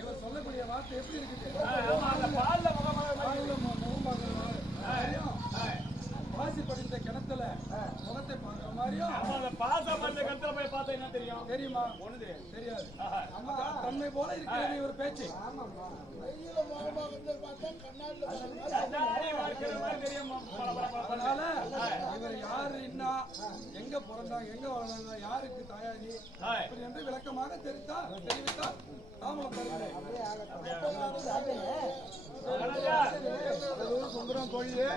இவர் சொல்லக்கூடிய வார்த்தை எப்படி இருக்குது? பாசி படித்த கிணத்துல முகத்தை பார்க்கிற மாதிரியும் பாச படித்த கிணத்துல போய் பார்த்தா என்ன தெரியும்? தெரியுமா? ஒண்ணு தெரியாது. தன்மை போல இருக்கிறது இவர் பேச்சு. அதனால இவர் யாருன்னா எங்க பிறந்தாங்க, எங்க வளர்ந்தாங்க, யாருக்கு தாயாரி இப்படி என்று விளக்கமாக தெரிவித்தார். தாமலம் சுந்தரம் கோயிலே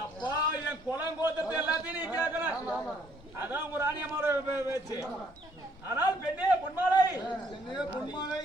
அப்பா என் குளங்கோத்தத்தை எல்லாத்தையும் நீ கேட்கலாம். அதான் உங்க ராணியம்மாவோட வச்சு. ஆனால் பெண்ணே பொன்மாலை, பெண்ணே பொன்மாலை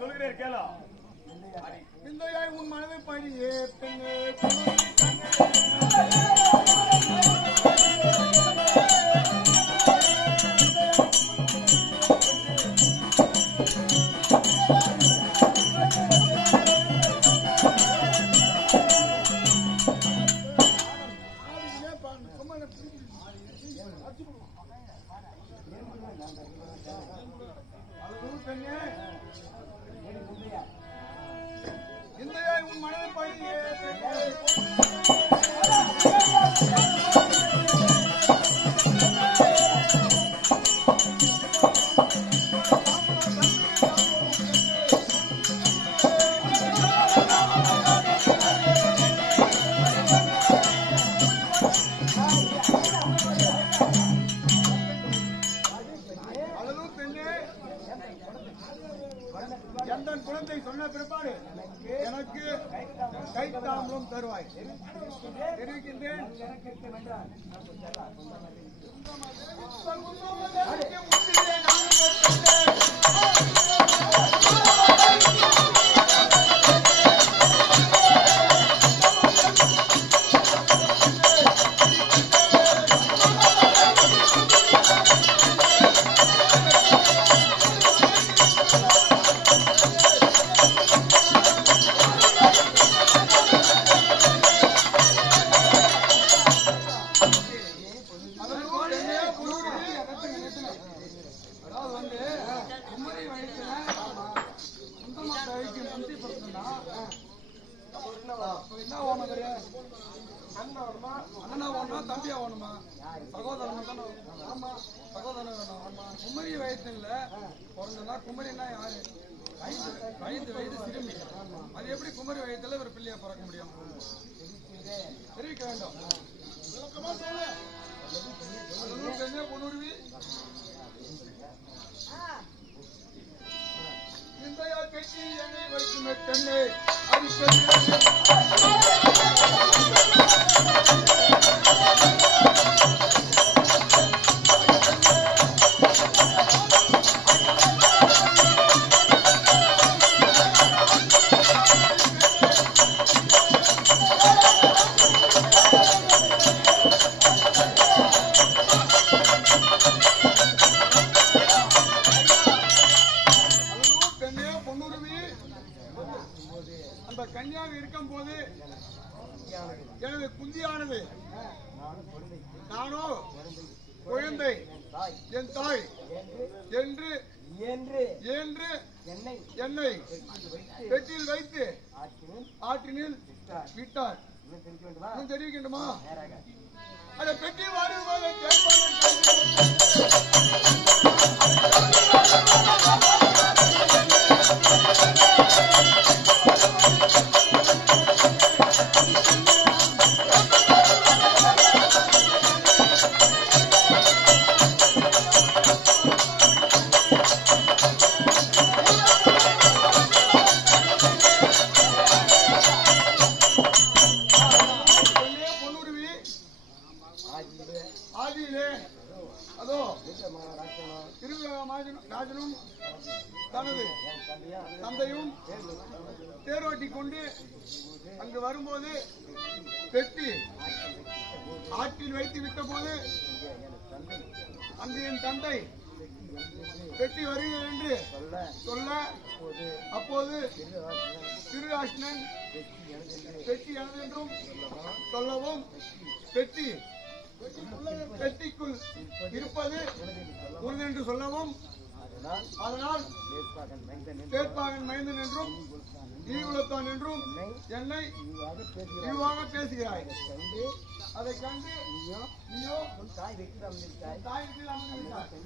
சொல்கிறேன் கேளோ. உன் மனதை படியே பெண்ணே எந்தன் குழந்தை சொன்ன பிற்பாடு எனக்கு கைத்தாம்பலம் தருவாய் தெரிவிக்கின்றேன். அண்ணனா வேணுமா தம்பியா வேணுமா சகோதரன் தானே? ஆமா சகோதரன் வேணும். குமரி வயசுல பிறந்தா குமரினா யாரு? 5 வயது சிறுமி. அது எப்படி குமரி வயதுல ஒரு பிள்ளையா பிறக்க முடியும்? தெரிவிக்க வேண்டும். இந்த பெண்ணை எனது குந்தியானது நானோ குழந்தை என் தாய் என்று என்று என்னை பெட்டியில் வைத்து ஆற்றினில் விட்டார். தெரிவிக்கின்றமா? அதை பெட்டி வாடுவது ராஜனும் தனது தந்தையும் தேரோட்டி கொண்டு அங்கு வரும்போது பெட்டி ஆற்றில் வைத்து விட்ட போது அங்கு என் தந்தை பெட்டி வருகிறது என்று சொல்ல அப்போது திருராஷ்ணன் பெட்டி எனதென்றும் சொல்லவும் பெட்டிக்குள் இருப்பது உறுதி சொல்லவும் அதனால் தேர்ப்பாகன் மைந்தன் என்றும் ஈகுலத்தான் என்றும் என்னை இழிவாக பேசுகிறாய். அதை கண்டு நீயோ தாய் வீட்டில் அமர்ந்திருக்கிறாய்.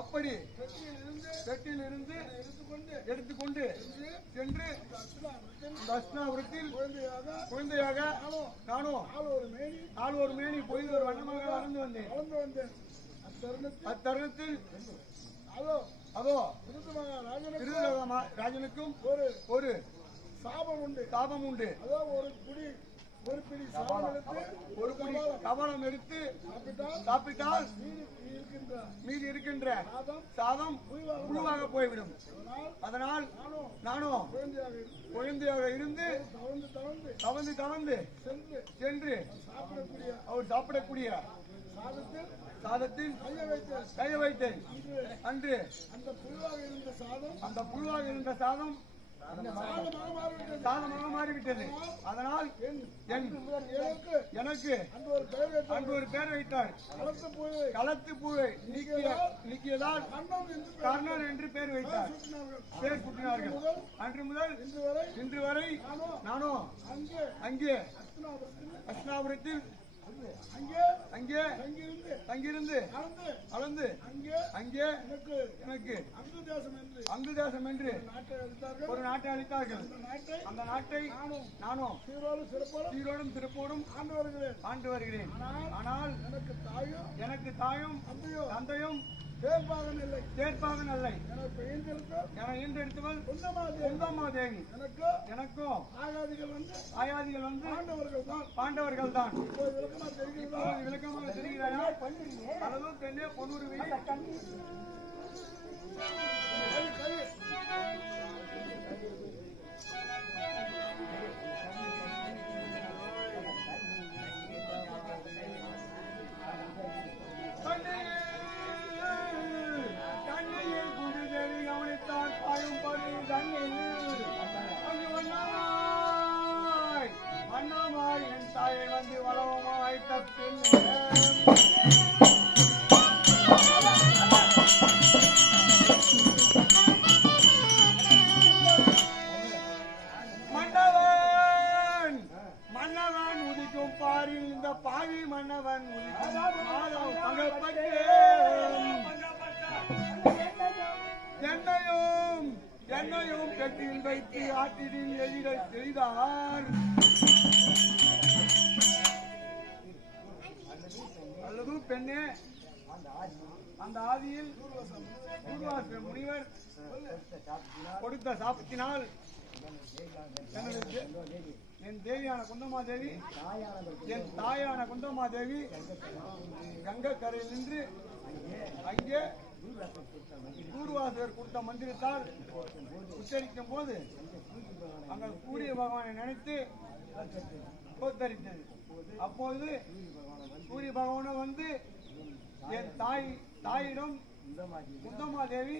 அப்படி பெட்டியில் இருந்து எடுத்துக்கொண்டு சென்று தட்சிணாபுரத்தில் குழந்தையாக நானும் ஒரு மேனி பொய்து ஒரு வண்ணமாக வளர்ந்து வந்தேன். அத்தருணத்தில் அதோ ராஜனுக்கும் ஒரு சாபம் உண்டு. ஒரு பிடி கவனம் எடுத்து சாப்பிட்டால் மீதி இருக்கின்ற சாதம் புழுவாக போய்விடும். அதனால் நானும் குழந்தையாக இருந்து தவந்து சென்று அவர் சாப்பிடக்கூடிய சாதத்தில் கைய வைத்தேன். அன்று அந்த புழுவாக இருந்த சாதம் சாதமாக மாறிவிட்டது. அதனால் எனக்கு அன்று ஒரு பெயர் வைத்தார். களத்து பூவை நீக்கியதால் கர்ணன் என்று பெயர் வைத்தார். பெயர் சூட்டினார்கள். அன்று முதல் இன்று வரை நானும் அங்கே அஸ்னாபுரத்தில் அங்கிருந்து அளந்து அங்கே எனக்கு அங்கு தேசம் என்று ஒரு நாட்டை அளித்தார்கள். அந்த நாட்டை நானும் சீரோடும் சிறப்போடும் ஆண்டு வருகிறேன். ஆனால் எனக்கு தாயும் தந்தையும் தேர்ப்பாகன் இல்லை. என ஈன்றெடுத்தவள் குந்தம்மா தேவி. எனக்கும் ஆயாதிகள் வந்து பாண்டவர்கள் தான். விளக்கமாக தெரிகிறாயா? அளவு பெண்ணே பொன்னூறு மன்னமாய் என் தாயை வந்து வளவமாய் தப்பின் மன்னவன் உதிக்கும் பாரில் இந்த பாவி மன்னவன் என்னையும் பெட்டியில் வைத்து ஆற்றினில் எய்தார். அல்லது பெண்ணே அந்த ஆதியில் முனிவர் கொடுத்த சாபத்தினால் என் தேவியான குந்தமாதேவி என் தாயான குந்தமாதேவி கங்கை கரையில் நின்று அங்கே தூர்வாசகர் கொடுத்த மந்திரத்தால் உச்சரிக்கும் போது அங்கே சூரிய பகவானை நினைத்து தோத்தரித்தது. அப்போது சூரிய பகவானை வந்து என் தாயிடம் குந்தமாதேவி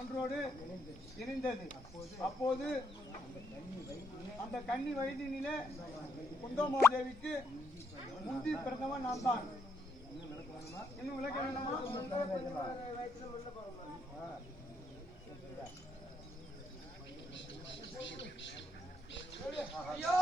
ஒன்றோடு இணைந்தது. அப்போது அந்த கன்னி வயதினிலே குந்தமாதேவிக்கு முந்தி பிறந்தவன் நான் தான். இன்னும் விளக்க வேண்டாமா? ஐயோ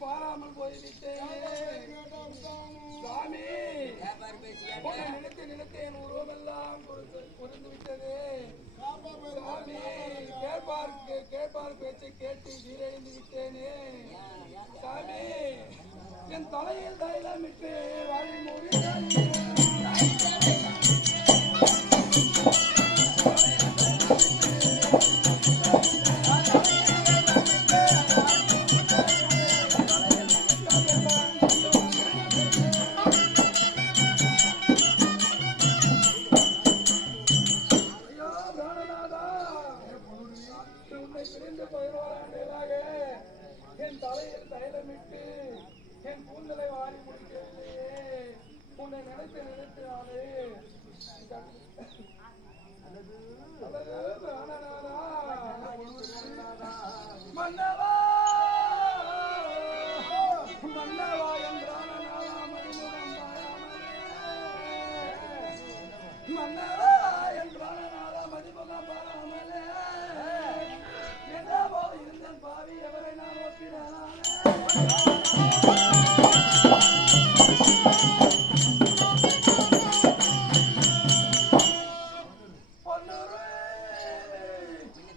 பாராமல் போய்விட்டேன் சாமி. நினைத்து என் உருவமெல்லாம் புரிந்து விட்டது சாமி. கேட்பார் பேச்சை கேட்டு வீரழிந்து விட்டேனே சாமி. என் தலையில் தைலமிட்டு வாழி மூடி என் தலையில் தைலமிட்டு என் கூந்தலை வாரி முடிக்கவில்லையே. உன்னை நினைத்து நானே மன்னவா மன்னவா என்றான மணிமுகம் மன்னவா என்றான மணிமுகம் பாராமலே என்னவோ இருந்தேன் பாவி எவரை நான் ஒப்பினானே.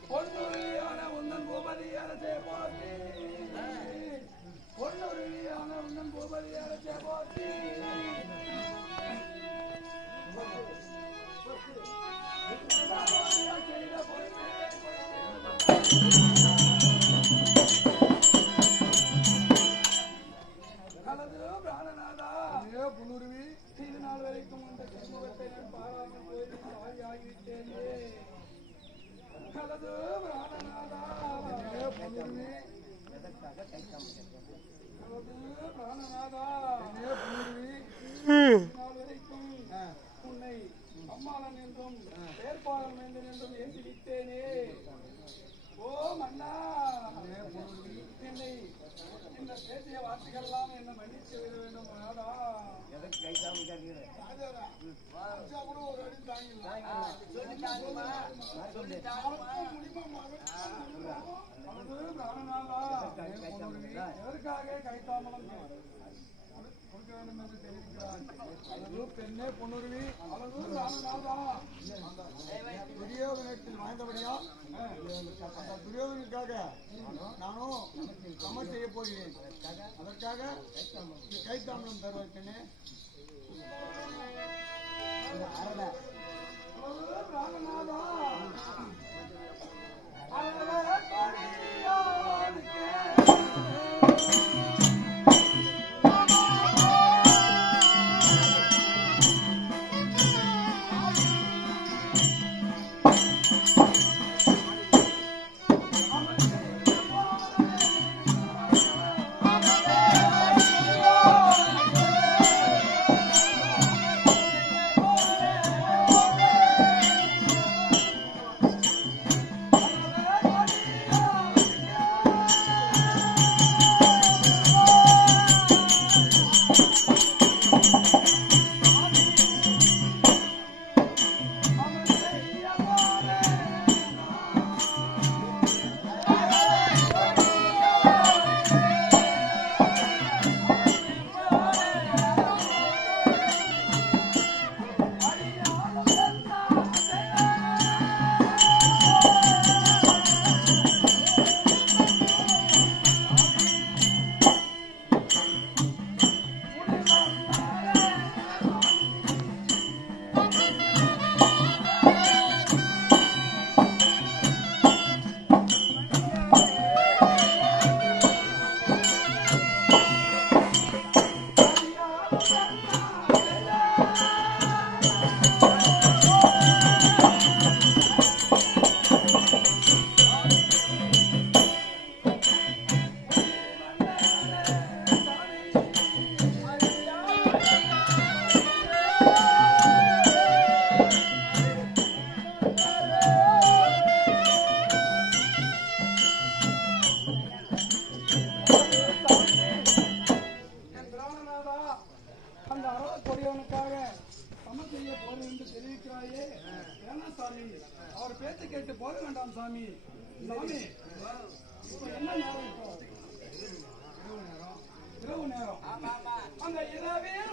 பொன்னுரியான உந்தன் பூபதி அரசே போற்றி பொன்னுரியான உந்தன் பூபதி அரசே போற்றி. புன்னுருவி இது நாள் வரைக்கும் அந்த சண்முகத்தை நான் பாராமல் போய் ஆகிவிட்டேனே. கலது பிராணநாதா புன்னுருவி பிராணநாதா புன்னுருவி நாள் வரைக்கும் உன்னை அம்மாளன் என்றும் ஏற்பாளன் என்றும் ஏற்றி விட்டேனே. ஓ மன்னா என்னை இந்த பேசிய வார்த்தைகள் எல்லாம் என்ன மன்னித்து விட வேண்டும். எதற்காக கைத்தாமலம் கொடுக்க வேண்டும் என்று தெரிவிக்கிறார். அழகு பெண்ணே பொன்னுருவி அழகு ராமநாதா துரியோதனத்தில் வாய்ந்தபடியா அந்த துரியோதனுக்காக நானும் சமர் செய்ய போகிறேன். அதற்காக கைத்தாம்பலம் தருவதற்கனே ராமநாதா அவர் பேச்சு கேட்டு போக வேண்டாம் சாமி. சாமி என்ன நேரம் இப்போ? இரவு நேரம். அந்த இரவில்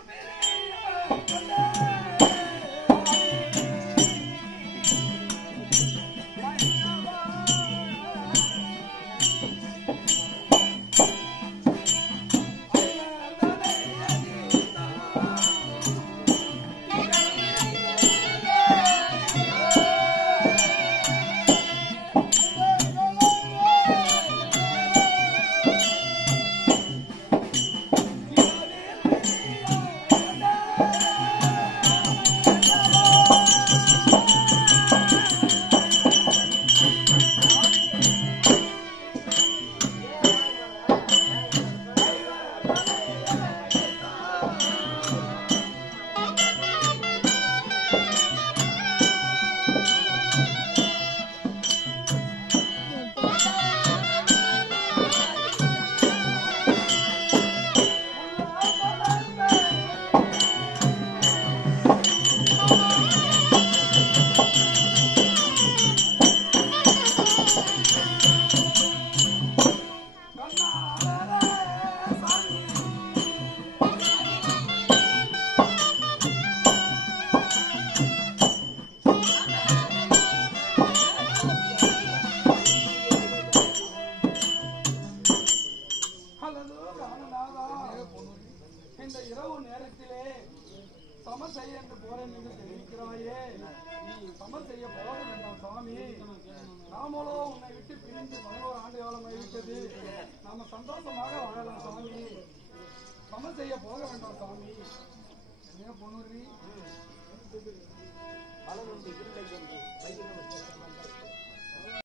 இந்த இரவு நேரத்திலே சமர் செய்ய என்று போறேன் என்று தெரிவிக்கிறாயே, நீ சமர் செய்ய போக வேண்டாம் சாமி. நாமளோ உன்னை விட்டு பிரிந்து 11 ஆண்டு காலம் ஆகிவிட்டது. நாம சந்தோஷமாக வாழலாம் சாமி. சமர் செய்ய போக வேண்டாம் சாமி. ஏன் பொண்ணுரி